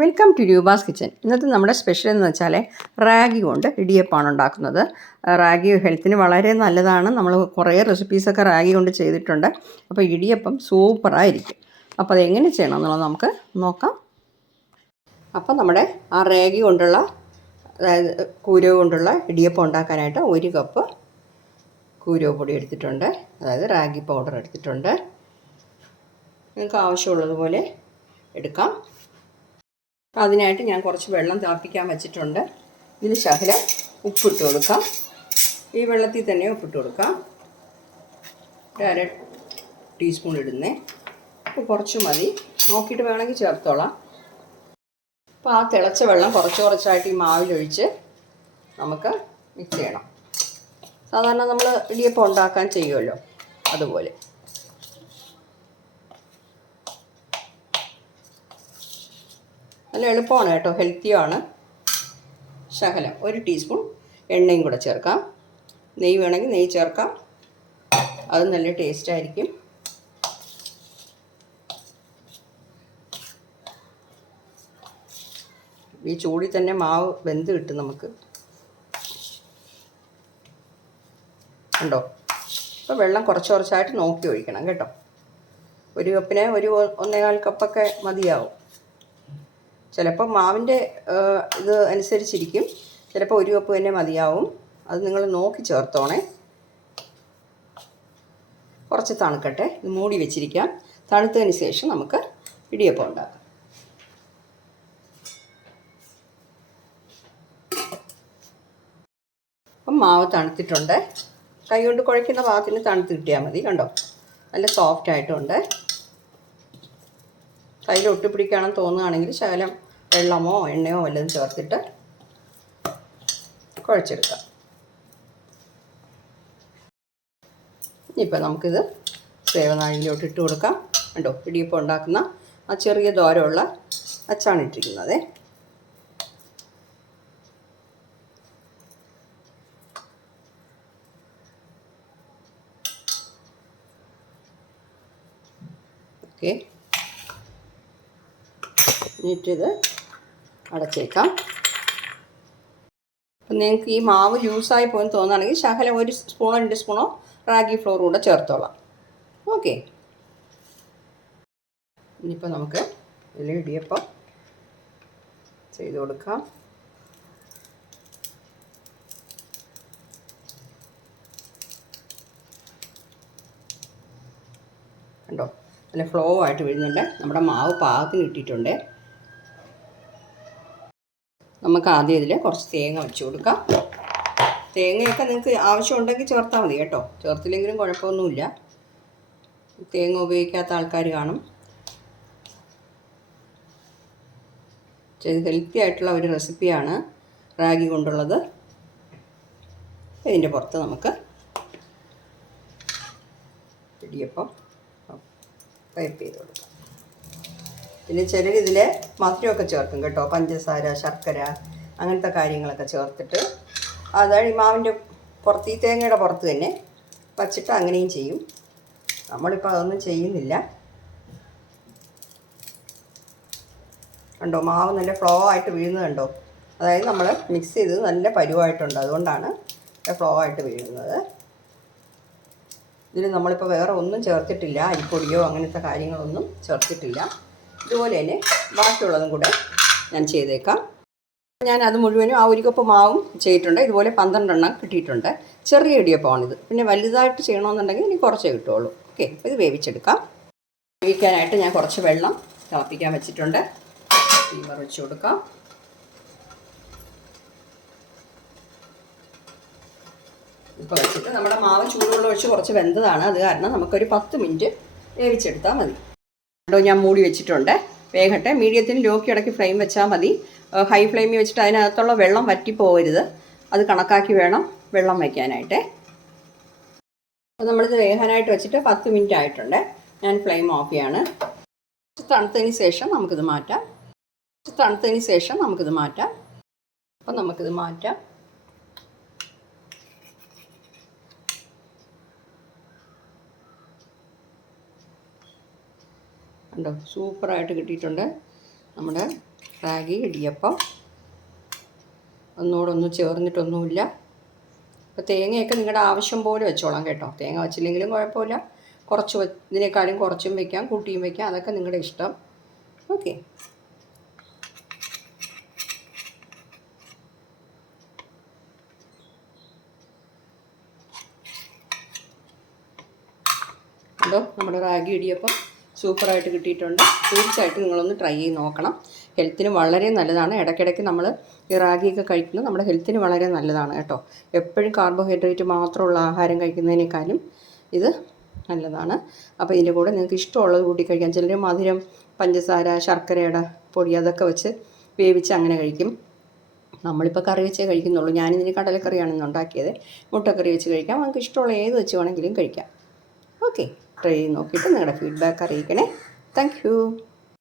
Welcome to Roopa's kitchen ഇന്നത്തെ നമ്മുടെ special എന്ന് വെച്ചാൽ റാഗി കൊണ്ട് ഇടിയപ്പമാണ് ഉണ്ടാക്കുന്നത്. റാഗി ഹെൽത്തിന് വളരെ നല്ലതാണ്. നമ്മൾ കുറേ റെസിപ്പീസൊക്കെ റാഗി കൊണ്ട് ചെയ്തിട്ടുണ്ട്. അപ്പോൾ ഇടിയപ്പം സൂപ്പറായിരിക്കും അപ്പോൾ അതെങ്ങനെ ചെയ്യണം എന്നുള്ളത് നമുക്ക് നോക്കാം. അപ്പോൾ നമ്മുടെ ആ റാഗി കൊണ്ടുള്ള അതായത് കൂരവ് കൊണ്ടുള്ള ഇടിയപ്പം ഉണ്ടാക്കാനായിട്ട് ഒരു കപ്പ് കൂരവ് പൊടി എടുത്തിട്ടുണ്ട്. അതായത് റാഗി പൗഡർ എടുത്തിട്ടുണ്ട്. നിങ്ങൾക്ക് ആവശ്യമുള്ളതുപോലെ എടുക്കാം. അപ്പോൾ അതിനായിട്ട് ഞാൻ കുറച്ച് വെള്ളം തിളപ്പിക്കാൻ വെച്ചിട്ടുണ്ട്. ഇതിൽ ശകലം ഉപ്പിട്ട് കൊടുക്കാം. ഈ വെള്ളത്തിൽ തന്നെ ഉപ്പിട്ട് കൊടുക്കാം. അര ടീസ്പൂൺ ഇടുന്നേ. അപ്പോൾ കുറച്ച് മതി. നോക്കിയിട്ട് വേണമെങ്കിൽ ചേർത്തോളാം. അപ്പോൾ ആ തിളച്ച വെള്ളം കുറച്ച് കുറച്ചായിട്ട് ഈ മാവിലൊഴിച്ച് നമുക്ക് മിക്സ് ചെയ്യണം. സാധാരണ നമ്മൾ ഇടിയപ്പം ഉണ്ടാക്കാൻ ചെയ്യുമല്ലോ അതുപോലെ. നല്ല എളുപ്പമാണ് കേട്ടോ. ഹെൽത്തിയാണ് ശകലം ഒരു ടീസ്പൂൺ എണ്ണയും കൂടെ ചേർക്കാം. നെയ്യ് വേണമെങ്കിൽ നെയ്യ് ചേർക്കാം. അത് നല്ല ടേസ്റ്റായിരിക്കും ഈ ചൂടിൽ തന്നെ മാവ് വെന്ത് കിട്ടും നമുക്ക്. ഉണ്ടോ അപ്പോൾ വെള്ളം കുറച്ച് കുറച്ചായിട്ട് നോക്കി ഒഴിക്കണം കേട്ടോ. ഒരു കപ്പിനെ ഒരു ഒന്നേകാൽ കപ്പൊക്കെ മതിയാവും. ചിലപ്പോൾ മാവിന്റെ ഇത് അനുസരിച്ചിരിക്കും. ചിലപ്പോൾ ഒരു കപ്പ് തന്നെ മതിയാവും. അത് നിങ്ങൾ നോക്കി ചേർത്തോണേ. കുറച്ച് തണുക്കട്ടെ. ഇത് മൂടി വെച്ചിരിക്കാം. തണുത്തതിന് ശേഷം നമുക്ക് ഇടിയപ്പം ഉണ്ടാക്കാം. അപ്പം മാവ് തണുത്തിട്ടുണ്ട്. കൈ കൊണ്ട് കുഴയ്ക്കുന്ന ഭാഗത്തിന് തണുത്ത് കിട്ടിയാൽ മതി. കണ്ടോ? നല്ല സോഫ്റ്റ് ആയിട്ടുണ്ട്. കയ്യിൽ ഒട്ടിപ്പിടിക്കുകയാണെന്ന് തോന്നുകയാണെങ്കിൽ ശകലം വെള്ളമോ എണ്ണയോ വല്ലതും ചേർത്തിട്ട് കുഴച്ചെടുക്കാം. ഇനിയിപ്പോൾ നമുക്കിത് സേവനാഴിയിലോട്ട് ഇട്ട് കൊടുക്കാം. കണ്ടോ ഇടിയപ്പം ഉണ്ടാക്കുന്ന ആ ചെറിയ ദ്വാരമുള്ള അച്ചാണ് ഇട്ടിരിക്കുന്നത്. ഓക്കെ. എന്നിട്ടിത് അടച്ചേക്കാം. അപ്പം നിങ്ങൾക്ക് ഈ മാവ് ലൂസായി പോയെന്ന് തോന്നുകയാണെങ്കിൽ ശകലം ഒരു സ്പൂണോ രണ്ട് സ്പൂണോ റാഗി ഫ്ലോർ കൂടെ ചേർത്തോളാം. ഓക്കെ ഇനിയിപ്പോൾ നമുക്ക് ഇതിൽ ഇടിയപ്പം ചെയ്ത് കൊടുക്കാം. കണ്ടോ? നല്ല ഫ്ലോ ആയിട്ട് വീഴുന്നുണ്ട് നമ്മുടെ മാവ് പാകത്തിന് ഇട്ടിട്ടുണ്ട് നമുക്ക് ആദ്യം ഇതിൽ കുറച്ച് തേങ്ങ വെച്ച് കൊടുക്കാം. തേങ്ങയൊക്കെ നിങ്ങൾക്ക് ആവശ്യമുണ്ടെങ്കിൽ ചേർത്താൽ മതി കേട്ടോ. ചേർത്തില്ലെങ്കിലും കുഴപ്പമൊന്നുമില്ല. തേങ്ങ ഉപയോഗിക്കാത്ത ആൾക്കാർ കാണും. ഇത് ഹെൽത്തി ആയിട്ടുള്ള ഒരു റെസിപ്പിയാണ് റാഗി കൊണ്ടുള്ളത്. ഇതിന്റെ പുറത്ത് നമുക്ക് ഇടിയപ്പം പൈപ്പ് ചെയ്ത് കൊടുക്കാം. പിന്നെ ചിലർ ഇതിൽ മധുരമൊക്കെ ചേർക്കും കേട്ടോ. പഞ്ചസാര ശർക്കര അങ്ങനത്തെ കാര്യങ്ങളൊക്കെ ചേർത്തിട്ട് അതായത് ഈ മാവിന്റെ പുറത്ത് ഈ തേങ്ങയുടെ പുറത്ത് തന്നെ വച്ചിട്ട് അങ്ങനെയും ചെയ്യും. നമ്മളിപ്പോൾ അതൊന്നും ചെയ്യുന്നില്ല. കണ്ടോ? മാവ് നല്ല ഫ്ലോ ആയിട്ട് വീഴുന്നത് കണ്ടോ? അതായത് നമ്മൾ മിക്സ് ചെയ്ത് നല്ല പരുവായിട്ടുണ്ട്. അതുകൊണ്ടാണ് ഫ്ലോ ആയിട്ട് വീഴുന്നത്. ഇതിൽ നമ്മളിപ്പോൾ വേറെ ഒന്നും ചേർത്തിട്ടില്ല. അരിപ്പൊടിയോ അങ്ങനത്തെ കാര്യങ്ങളൊന്നും ചേർത്തിട്ടില്ല. ഇതുപോലെ തന്നെ ബാക്കിയുള്ളതും കൂടെ ഞാൻ ചെയ്തേക്കാം. ഞാൻ അത് മുഴുവനും ആ ഒരു കപ്പ് മാവും ചെയ്തിട്ടുണ്ട്. ഇതുപോലെ പന്ത്രണ്ടെണ്ണം കിട്ടിയിട്ടുണ്ട്. ചെറിയ ഇടിയപ്പമാണിത്. പിന്നെ വലുതായിട്ട് ചെയ്യണമെന്നുണ്ടെങ്കിൽ ഇനി കുറച്ചേ കിട്ടുള്ളൂ ഓക്കെ അപ്പോൾ ഇത് വേവിച്ചെടുക്കാം. വേവിക്കാനായിട്ട് ഞാൻ കുറച്ച് വെള്ളം തിളപ്പിക്കാൻ വെച്ചിട്ടുണ്ട്. ഈ വെച്ച് കൊടുക്കാം. ഇപ്പോൾ വെച്ചിട്ട് നമ്മുടെ മാവ് ചൂടുവെള്ളം ഒഴിച്ച് കുറച്ച് വെന്തതാണ്. അത് കാരണം നമുക്കൊരു പത്ത് മിനിറ്റ് വേവിച്ചെടുത്താൽ മതി. കേട്ടോ ഞാൻ മൂടി വെച്ചിട്ടുണ്ട്. വേഗട്ടെ മീഡിയത്തിന് ലോക്കി ഇടയ്ക്ക് ഫ്ലെയിം വെച്ചാൽ മതി. ഹൈ ഫ്ലെയിമിൽ വെച്ചിട്ട് അതിനകത്തുള്ള വെള്ളം വറ്റിപ്പോകരുത് അത് കണക്കാക്കി വേണം വെള്ളം വയ്ക്കാനായിട്ട്. അപ്പോൾ നമ്മളിത് വേകാനായിട്ട് വെച്ചിട്ട് പത്ത് മിനിറ്റ് ആയിട്ടുണ്ട്. ഞാൻ ഫ്ലെയിം ഓഫ് ചെയ്യാണ്. തണുത്തതിന് ശേഷം നമുക്കിത് മാറ്റാം. തണുത്തതിന് ശേഷം നമുക്കിത് മാറ്റാം. അപ്പം നമുക്കിത് മാറ്റാം. കണ്ടോ? സൂപ്പറായിട്ട് കിട്ടിയിട്ടുണ്ട്. നമ്മുടെ റാഗി ഇടിയപ്പം. ഒന്നോടൊന്നും ഒന്നും ചേർന്നിട്ടൊന്നുമില്ല. അപ്പോൾ തേങ്ങയൊക്കെ നിങ്ങളുടെ ആവശ്യം പോലെ വെച്ചോളാം കേട്ടോ. തേങ്ങ വെച്ചില്ലെങ്കിലും കുഴപ്പമില്ല. കുറച്ച് ഇതിനേക്കാളും കുറച്ചും വെക്കാം കൂട്ടിയും വെക്കാം. അതൊക്കെ നിങ്ങളുടെ ഇഷ്ടം. ഓക്കെ. അതോ നമ്മുടെ റാഗി ഇടിയപ്പം. സൂപ്പറായിട്ട് കിട്ടിയിട്ടുണ്ട്. തീർച്ചയായിട്ടും നിങ്ങളൊന്ന് ട്രൈ ചെയ്ത് നോക്കണം. ഹെൽത്തിന് വളരെ നല്ലതാണ്. ഇടയ്ക്കിടയ്ക്ക് നമ്മൾ ഈ റാഗിയൊക്കെ കഴിക്കുന്നത് നമ്മുടെ ഹെൽത്തിന് വളരെ നല്ലതാണ് കേട്ടോ. എപ്പോഴും കാർബോഹൈഡ്രേറ്റ് മാത്രമുള്ള ആഹാരം കഴിക്കുന്നതിനേക്കാളും ഇത് നല്ലതാണ്. അപ്പോൾ ഇതിന്റെ കൂടെ നിങ്ങൾക്ക് ഇഷ്ടമുള്ളത് കൂട്ടി കഴിക്കാം. ചിലർ മധുരം പഞ്ചസാര ശർക്കരയുടെ പൊടി അതൊക്കെ വെച്ച് വേവിച്ച് അങ്ങനെ കഴിക്കും. നമ്മളിപ്പോൾ കറി വെച്ചേ കഴിക്കുന്നുള്ളൂ. ഞാനിതിന് കടലക്കറിയാണ് ഇന്ന് ഉണ്ടാക്കിയത്. മുട്ടക്കറി വെച്ച് കഴിക്കാം. നമുക്ക് ഇഷ്ടമുള്ള ഏത് വെച്ച് വേണമെങ്കിലും കഴിക്കാം. ഓക്കെ ട്രൈ നോക്കിയിട്ട് നിങ്ങളുടെ ഫീഡ്ബാക്ക് അറിയിക്കണേ. താങ്ക്